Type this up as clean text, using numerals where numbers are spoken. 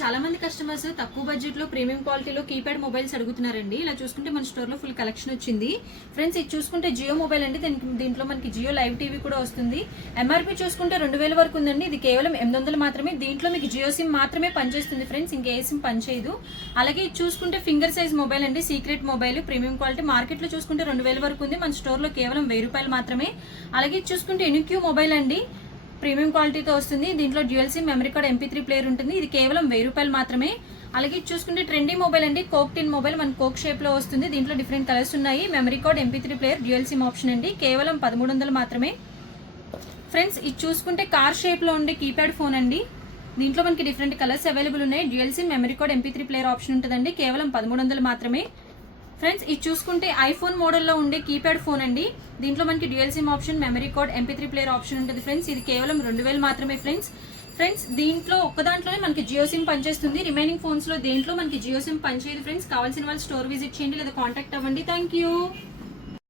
చాలా మంది కస్టమర్స్ తక్కువ బడ్జెట్ లో ప్రీమియం క్వాలిటీలో కీప్యాడ్ మొబైల్స్ అడుగుతున్నారండి. ఇలా చూసుకుంటే మన స్టోర్ లో ఫుల్ కలెక్షన్ వచ్చింది ఫ్రెండ్స్. ఇది చూసుకుంటే జియో మొబైల్ అండి. దీంట్లో మనకి జియో లైవ్ టీవీ కూడా వస్తుంది. ఎంఆర్పీ చూసుకుంటే 2000 వరకు ఉందండి. ఇది కేవలం 800 మాత్రమే. దీంట్లో మీకు జియో సిమ్ మాత్రమే పనిచేస్తుంది ఫ్రెండ్స్, ఇంకే సిమ్ పనిచేయదు. అలాగే ఇది చూసుకుంటే ఫింగర్ సైజ్ మొబైల్ అండి, secret mobile premium quality. Market లో చూసుకుంటే 2000 వరకు ఉంది, మన స్టోర్ లో కేవలం 1000 రూపాయలు మాత్రమే. అలాగే ఇది చూసుకుంటే ఎన్క్యూ మొబైల్ అండి, ప్రీమియం క్వాలిటీతో వస్తుంది. దీంట్లో dual SIM memory card MP3 player ఉంటుంది. ఇది కేవలం 1000 రూపాయలు మాత్రమే. అలాగే చూసుకుంటే ట్రెండీ మొబైల్ అండి, కోక్ టిన్ మొబైల్, మన కోక్ షేప్ లో వస్తుంది. దీంట్లో డిఫరెంట్ కలర్స్ ఉన్నాయి. Memory card, MP3 player, dual SIM option అండి. కేవలం 1300 మాత్రమే ఫ్రెండ్స్. ఇది చూసుకుంటే కార్ షేప్ లో ఉండే కీప్యాడ్ ఫోన్ అండి. దీంట్లో మనకి డిఫరెంట్ కలర్స్ అవైలబుల్ ఉన్నాయి. Dual SIM memory card, MP3 player option ఉంటుందండి. కేవలం 1300 మాత్రమే ఫ్రెండ్స్. ఇది చూసుకుంటే ఐఫోన్ మోడల్లో ఉండే కీప్యాడ్ ఫోన్ అండి. దీంట్లో మనకి dual SIM option, memory card, MP3 player option ఉంటుంది ఫ్రెండ్స్. ఇది కేవలం 2000 మాత్రమే ఫ్రెండ్స్. దీంట్లో ఒక్క దాంట్లోనే మనకి జియో సిమ్ పనిచేస్తుంది. రిమైనింగ్ ఫోన్స్ లో దేంట్లో మనకి జియో సిమ్ పనిచేయదు ఫ్రెండ్స్. కావాల్సిన వాళ్ళు స్టోర్ విజిట్ చేయండి లేదా కాంటాక్ట్ అవ్వండి. Thank you.